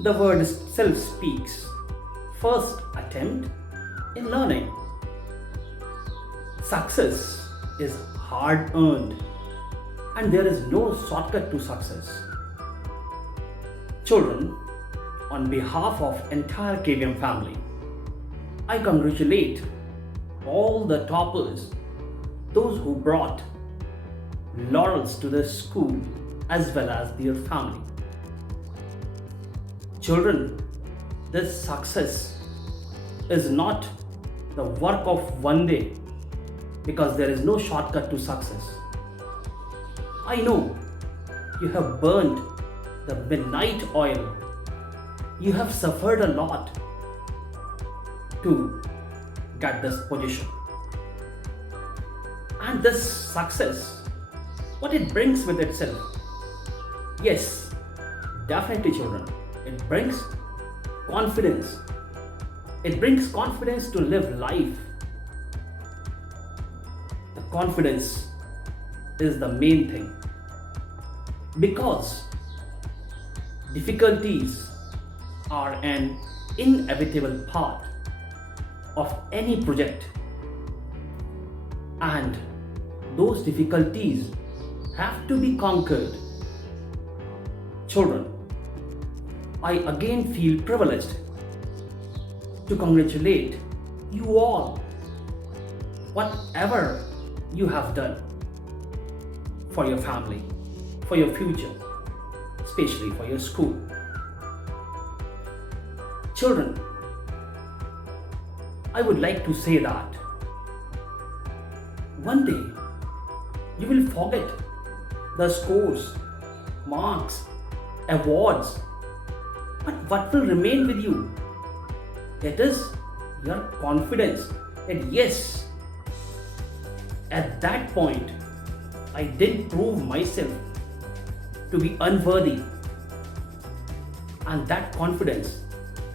The word itself speaks. First attempt in learning. Success is hard earned and there is no shortcut to success. Children, on behalf of entire KVM family, I congratulate all the toppers, those who brought laurels to the school as well as their family. Children, this success is not the work of one day because there is no shortcut to success. I know you have burned the midnight oil. You have suffered a lot to get this position. And this success, what it brings with itself? Yes, definitely children, it brings confidence. It brings confidence to live life. The confidence is the main thing because difficulties are an inevitable part of any project, and those difficulties have to be conquered. Children, I again feel privileged to congratulate you all, whatever you have done for your family, for your future, especially for your school. Children, I would like to say that one day you will forget the scores, marks, awards, but what will remain with you? It is your confidence that yes, at that point I did prove myself to be unworthy, and that confidence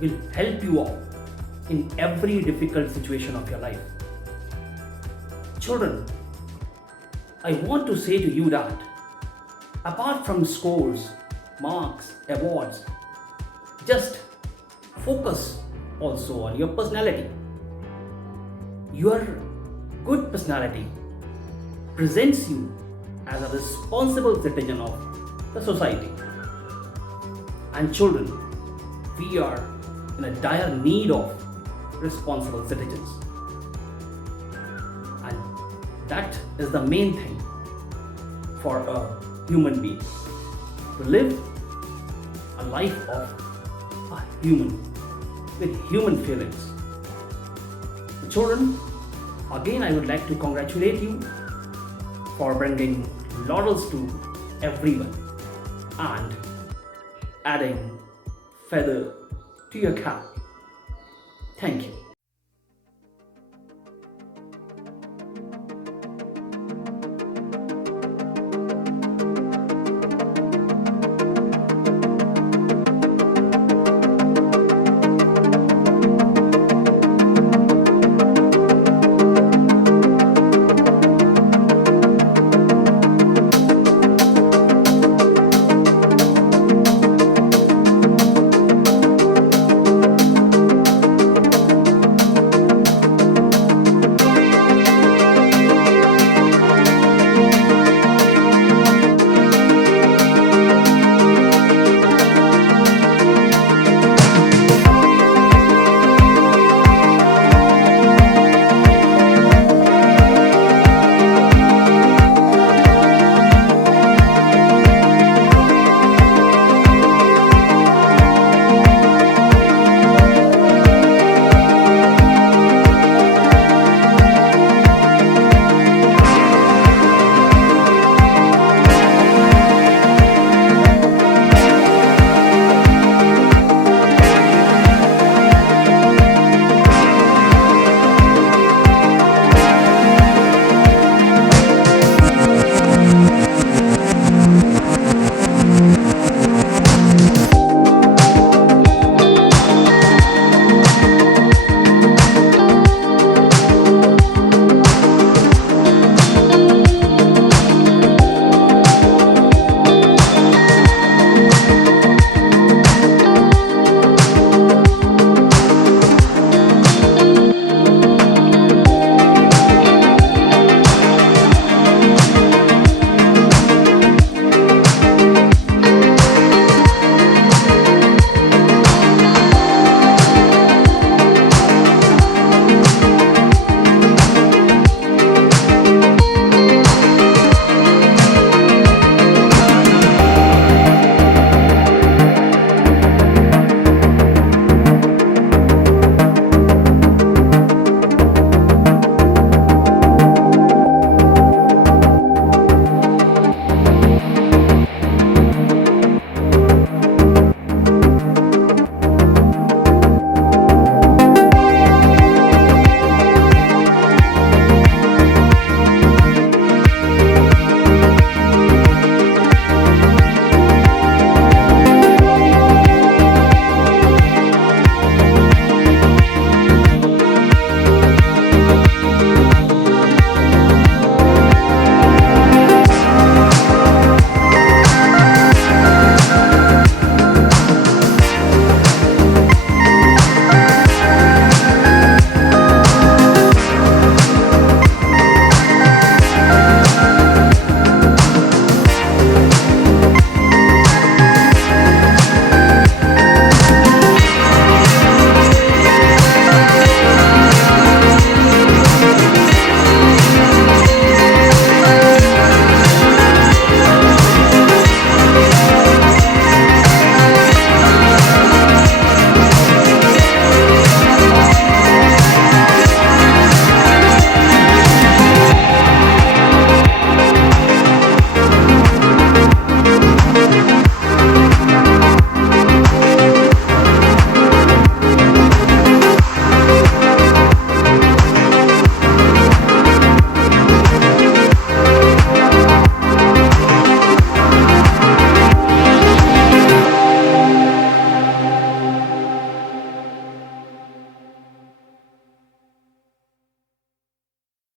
will help you out in every difficult situation of your life. Children, I want to say to you that apart from scores, marks, awards, just focus also on your personality. Your good personality presents you as a responsible citizen of the society. And children, we are in a dire need of responsible citizens. And that is the main thing for a human being, to live a life of a human with human feelings. Children, again I would like to congratulate you for bringing laurels to everyone and adding feather to your cap. Thank you.